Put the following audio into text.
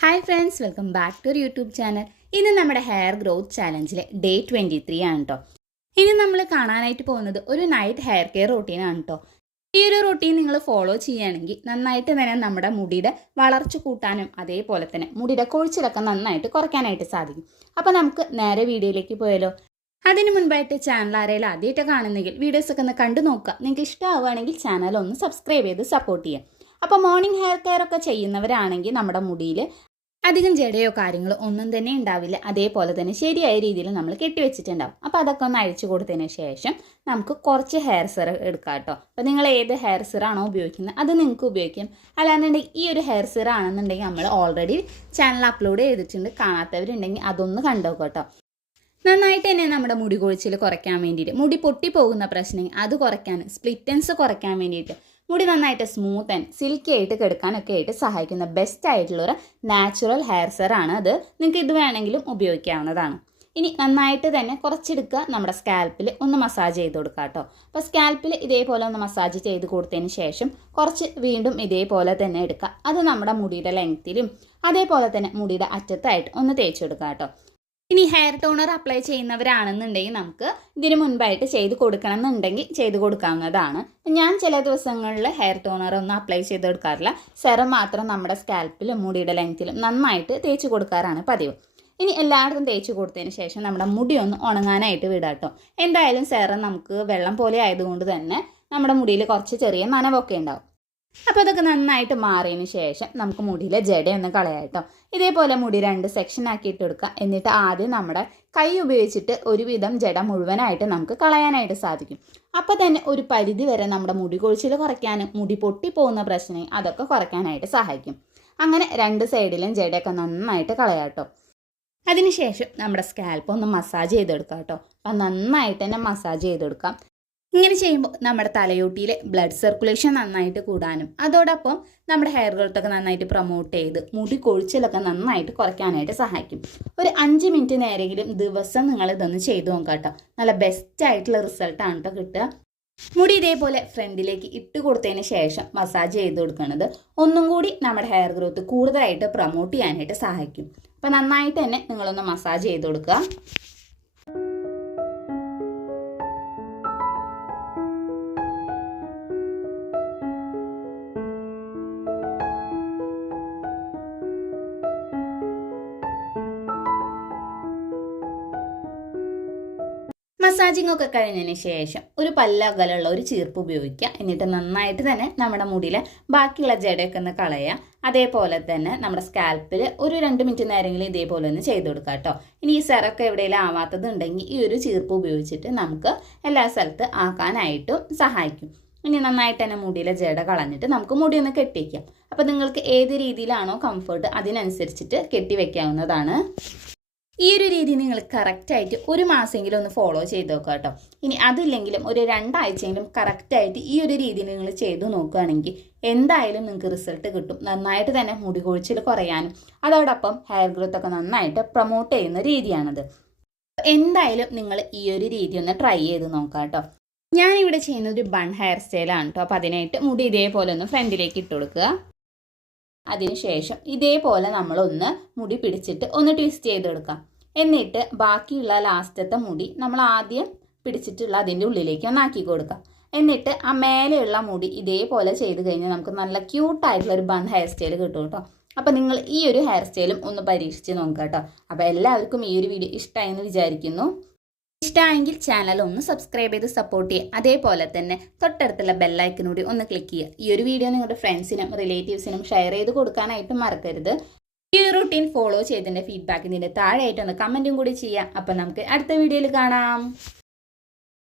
Hi friends, welcome back to YouTube channel. ഇന്ന് നമ്മുടെ hair growth ചാലഞ്ചിലെ day 23 ആണ് കേട്ടോ. ഇനി നമ്മൾ കാണാനായിട്ട് പോകുന്നത് ഒരു നൈറ്റ് ഹെയർ കെയർ റൂട്ടീനാണ് കേട്ടോ. ഈ ഒരു റൂട്ടീൻ നിങ്ങൾ ഫോളോ ചെയ്യുകയാണെങ്കിൽ നന്നായിട്ട് തന്നെ നമ്മുടെ മുടിയുടെ വളർച്ച കൂട്ടാനും അതേപോലെ തന്നെ മുടിയുടെ കൊഴിച്ചിലൊക്കെ നന്നായിട്ട് കുറയ്ക്കാനായിട്ട് സാധിക്കും. അപ്പോൾ നമുക്ക് നേരെ വീഡിയോയിലേക്ക് പോയാലോ. അതിന് മുൻപായിട്ട് ചാനൽ ആരെങ്കിലും ആദ്യമായിട്ട് കാണുന്നെങ്കിൽ വീഡിയോസൊക്കെ ഒന്ന് കണ്ടു നോക്കുക. നിങ്ങൾക്ക് ഇഷ്ടമാവുകയാണെങ്കിൽ ചാനൽ ഒന്ന് സബ്സ്ക്രൈബ് ചെയ്ത് സപ്പോർട്ട് ചെയ്യാം. അപ്പോൾ മോർണിംഗ് ഹെയർ കെയർ ഒക്കെ ചെയ്യുന്നവരാണെങ്കിൽ നമ്മുടെ മുടിയിൽ അധികം ജടയോ കാര്യങ്ങളോ ഒന്നും തന്നെ ഉണ്ടാവില്ല. അതേപോലെ തന്നെ ശരിയായ രീതിയിൽ നമ്മൾ കെട്ടിവെച്ചിട്ടുണ്ടാവും. അപ്പോൾ അതൊക്കെ ഒന്ന് അഴിച്ചു കൊടുത്തതിന് ശേഷം നമുക്ക് കുറച്ച് ഹെയർ സിറം എടുക്കാം കേട്ടോ. അപ്പോൾ നിങ്ങൾ ഏത് ഹെയർ സിറാണോ ഉപയോഗിക്കുന്നത് അത് നിങ്ങൾക്ക് ഉപയോഗിക്കാം. അല്ലാന്നുണ്ടെങ്കിൽ ഈ ഒരു ഹെയർ സിറം ആണെന്നുണ്ടെങ്കിൽ നമ്മൾ ഓൾറെഡി ചാനൽ അപ്ലോഡ് ചെയ്തിട്ടുണ്ട്. കാണാത്തവരുണ്ടെങ്കിൽ അതൊന്ന് കണ്ടോക്കാം കേട്ടോ. നന്നായിട്ട് തന്നെ നമ്മുടെ മുടി കൊഴിച്ചിൽ കുറയ്ക്കാൻ വേണ്ടിയിട്ട്, മുടി പൊട്ടിപ്പോകുന്ന പ്രശ്നം അത് കുറയ്ക്കാൻ, സ്പ്ലിറ്റൻസ് കുറയ്ക്കാൻ വേണ്ടിയിട്ട്, മുടി നന്നായിട്ട് സ്മൂത്ത് ആൻഡ് സിൽക്കി ആയിട്ട് കിടക്കാനൊക്കെ ആയിട്ട് സഹായിക്കുന്ന ബെസ്റ്റ് ആയിട്ടുള്ളൊരു നാച്ചുറൽ ഹെയർ സെറാണ് അത്. നിങ്ങൾക്ക് ഇത് വേണമെങ്കിലും ഉപയോഗിക്കാവുന്നതാണ്. ഇനി നന്നായിട്ട് തന്നെ കുറച്ചെടുക്കുക, നമ്മുടെ സ്കാൽപ്പിൽ ഒന്ന് മസാജ് ചെയ്ത് കൊടുക്കുക കേട്ടോ. അപ്പോൾ സ്കാൽപ്പിൽ ഇതേപോലെ ഒന്ന് മസാജ് ചെയ്ത് കൊടുത്തതിന് ശേഷം കുറച്ച് വീണ്ടും ഇതേപോലെ തന്നെ എടുക്കുക. അത് നമ്മുടെ മുടിയുടെ ലെങ്ത്തിലും അതേപോലെ തന്നെ മുടിയുടെ അറ്റത്തായിട്ട് ഒന്ന് തേച്ചെടുക്കുക കേട്ടോ. ഇനി ഹെയർ ടോണർ അപ്ലൈ ചെയ്യുന്നവരാണെന്നുണ്ടെങ്കിൽ നമുക്ക് ഇതിന് മുൻപായിട്ട് ചെയ്ത് കൊടുക്കണം എന്നുണ്ടെങ്കിൽ ചെയ്ത് കൊടുക്കാവുന്നതാണ്. ഞാൻ ചില ദിവസങ്ങളിൽ ഹെയർ ടോണർ ഒന്നും അപ്ലൈ ചെയ്ത് കൊടുക്കാറില്ല. സെറം മാത്രം നമ്മുടെ സ്കാൽപ്പിലും മുടിയുടെ ലെങ്ത്തിലും നന്നായിട്ട് തേച്ച് കൊടുക്കാറാണ് പതിവ്. ഇനി എല്ലായിടത്തും തേച്ച് കൊടുത്തതിന് ശേഷം നമ്മുടെ മുടി ഒന്ന് ഉണങ്ങാനായിട്ട് വിടാം കേട്ടോ. എന്തായാലും സെറം നമുക്ക് വെള്ളം പോലെ ആയതുകൊണ്ട് തന്നെ നമ്മുടെ മുടിയിൽ കുറച്ച് ചെറിയ നനവൊക്കെ ഉണ്ടാവും. അപ്പോൾ അതൊക്കെ നന്നായിട്ട് മാറിയതിന് ശേഷം നമുക്ക് മുടിയിലെ ജടയൊന്ന് കളയാം കേട്ടോ. ഇതേപോലെ മുടി 2 സെക്ഷൻ ആക്കിയിട്ട് എടുക്കുക. എന്നിട്ട് ആദ്യം നമ്മുടെ കൈ ഉപയോഗിച്ചിട്ട് ഒരുവിധം ജട മുഴുവനായിട്ട് നമുക്ക് കളയാനായിട്ട് സാധിക്കും. അപ്പോൾ തന്നെ ഒരു പരിധി വരെ നമ്മുടെ മുടി കൊഴിച്ചിൽ കുറയ്ക്കാനും മുടി പൊട്ടിപ്പോകുന്ന പ്രശ്നം അതൊക്കെ കുറയ്ക്കാനായിട്ട് സഹായിക്കും. അങ്ങനെ 2 സൈഡിലും ജടയൊക്കെ നന്നായിട്ട് കളയാം കേട്ടോ. അതിനുശേഷം നമ്മുടെ സ്കാൽപ്പ് ഒന്ന് മസാജ് ചെയ്തെടുക്കാം കേട്ടോ. അപ്പം നന്നായിട്ട് തന്നെ മസാജ് ചെയ്തെടുക്കാം. ഇങ്ങനെ ചെയ്യുമ്പോൾ നമ്മുടെ തലയോട്ടിയിലെ ബ്ലഡ് സർക്കുലേഷൻ നന്നായിട്ട് കൂടാനും അതോടൊപ്പം നമ്മുടെ ഹെയർ ഗ്രോത്തൊക്കെ നന്നായിട്ട് പ്രൊമോട്ട് ചെയ്ത് മുടി കൊഴിച്ചിലൊക്കെ നന്നായിട്ട് കുറയ്ക്കാനായിട്ട് സഹായിക്കും. ഒരു 5 മിനിറ്റ് നേരെങ്കിലും ദിവസം നിങ്ങൾ ഇതൊന്ന് ചെയ്തു നോക്കാം കേട്ടോ. നല്ല ബെസ്റ്റ് ആയിട്ടുള്ള റിസൾട്ടാണ് കേട്ടോ കിട്ടുക. മുടി ഇതേപോലെ ഫ്രണ്ടിലേക്ക് ഇട്ട് കൊടുത്തതിന് ശേഷം മസാജ് ചെയ്ത് കൊടുക്കുന്നത് ഒന്നും കൂടി നമ്മുടെ ഹെയർ ഗ്രോത്ത് കൂടുതലായിട്ട് പ്രൊമോട്ട് ചെയ്യാനായിട്ട് സഹായിക്കും. അപ്പോൾ നന്നായിട്ട് തന്നെ നിങ്ങളൊന്ന് മസാജ് ചെയ്ത് കൊടുക്കുക. മസാജിങ് ഒക്കെ കഴിഞ്ഞതിന് ശേഷം ഒരു പല്ലകലുള്ള ഒരു ചീർപ്പ് ഉപയോഗിക്കുക. എന്നിട്ട് നന്നായിട്ട് തന്നെ നമ്മുടെ മുടിയിലെ ബാക്കിയുള്ള ജടയൊക്കെ ഒന്ന് കളയുക. അതേപോലെ തന്നെ നമ്മുടെ സ്കാൽപ്പിൽ ഒരു 2 മിനിറ്റ് നേരമെങ്കിലും ഇതേപോലെ ഒന്ന് ചെയ്ത് കൊടുക്കുക കേട്ടോ. ഇനി ഈ സെറൊക്കെ എവിടെയെങ്കിലും ആവാത്തത് ഉണ്ടെങ്കിൽ ഈ ഒരു ചീർപ്പ് ഉപയോഗിച്ചിട്ട് നമുക്ക് എല്ലാ സ്ഥലത്ത് ആക്കാനായിട്ടും സഹായിക്കും. ഇനി നന്നായിട്ട് തന്നെ മുടിയിലെ ജട കളഞ്ഞിട്ട് നമുക്ക് മുടി ഒന്ന് കെട്ടിവയ്ക്കാം. അപ്പോൾ നിങ്ങൾക്ക് ഏത് രീതിയിലാണോ കംഫർട്ട് അതിനനുസരിച്ചിട്ട് കെട്ടി വയ്ക്കാവുന്നതാണ്. ഈ ഒരു രീതി നിങ്ങൾ കറക്റ്റായിട്ട് ഒരു മാസമെങ്കിലും ഒന്ന് ഫോളോ ചെയ്ത് നോക്കുക കേട്ടോ. ഇനി അതില്ലെങ്കിലും ഒരു 2 ആഴ്ചയെങ്കിലും കറക്റ്റായിട്ട് ഈ ഒരു രീതി നിങ്ങൾ ചെയ്തു നോക്കുകയാണെങ്കിൽ എന്തായാലും നിങ്ങൾക്ക് റിസൾട്ട് കിട്ടും. നന്നായിട്ട് തന്നെ മുടി കൊഴിച്ചിൽ കുറയാനും അതോടൊപ്പം ഹെയർ ഗ്രോത്ത് ഒക്കെ നന്നായിട്ട് പ്രൊമോട്ട് ചെയ്യുന്ന രീതിയാണത്. എന്തായാലും നിങ്ങൾ ഈ ഒരു രീതി ഒന്ന് ട്രൈ ചെയ്ത് നോക്കാം കേട്ടോ. ഞാനിവിടെ ചെയ്യുന്നത് ഒരു ബൺ ഹെയർ സ്റ്റൈലാണ് കേട്ടോ. അപ്പോൾ അതിനായിട്ട് മുടി ഇതേപോലെ ഒന്ന് ഫ്രണ്ടിലേക്ക് ഇട്ട് കൊടുക്കുക. അതിനുശേഷം ഇതേപോലെ നമ്മളൊന്ന് മുടി പിടിച്ചിട്ട് ഒന്ന് ട്വിസ്റ്റ് ചെയ്തെടുക്കാം. എന്നിട്ട് ബാക്കിയുള്ള ലാസ്റ്റത്തെ മുടി നമ്മൾ ആദ്യം പിടിച്ചിട്ടുള്ള അതിൻ്റെ ഉള്ളിലേക്ക് ഒന്ന് ആക്കി കൊടുക്കാം. എന്നിട്ട് ആ മേലെയുള്ള മുടി ഇതേപോലെ ചെയ്ത് കഴിഞ്ഞാൽ നമുക്ക് നല്ല ക്യൂട്ടായിട്ടുള്ള ഒരു ബൺ ഹെയർ സ്റ്റൈൽ കിട്ടും കേട്ടോ. അപ്പോൾ നിങ്ങൾ ഈ ഒരു ഹെയർ സ്റ്റൈലും ഒന്ന് പരീക്ഷിച്ച് നോക്കുക കേട്ടോ. അപ്പോൾ എല്ലാവർക്കും ഈ ഒരു വീഡിയോ ഇഷ്ടമായെന്ന് വിചാരിക്കുന്നു. ഇഷ്ടമായെങ്കിൽ ചാനൽ ഒന്ന് സബ്സ്ക്രൈബ് ചെയ്ത് സപ്പോർട്ട് ചെയ്യുക. അതേപോലെ തന്നെ തൊട്ടടുത്തുള്ള ബെല്ലൈക്കനൂടി ഒന്ന് ക്ലിക്ക് ചെയ്യുക. ഈ ഒരു വീഡിയോ നിങ്ങളുടെ ഫ്രണ്ട്സിനും റിലേറ്റീവ്സിനും ഷെയർ ചെയ്ത് കൊടുക്കാനായിട്ട് മറക്കരുത്. ഈ റൂട്ടീൻ ഫോളോ ചെയ്തതിൻ്റെ ഫീഡ്ബാക്ക് ഇതിൻ്റെ താഴെയായിട്ടൊന്ന് കമൻറ്റും കൂടി ചെയ്യാം. അപ്പോൾ നമുക്ക് അടുത്ത വീഡിയോയിൽ കാണാം.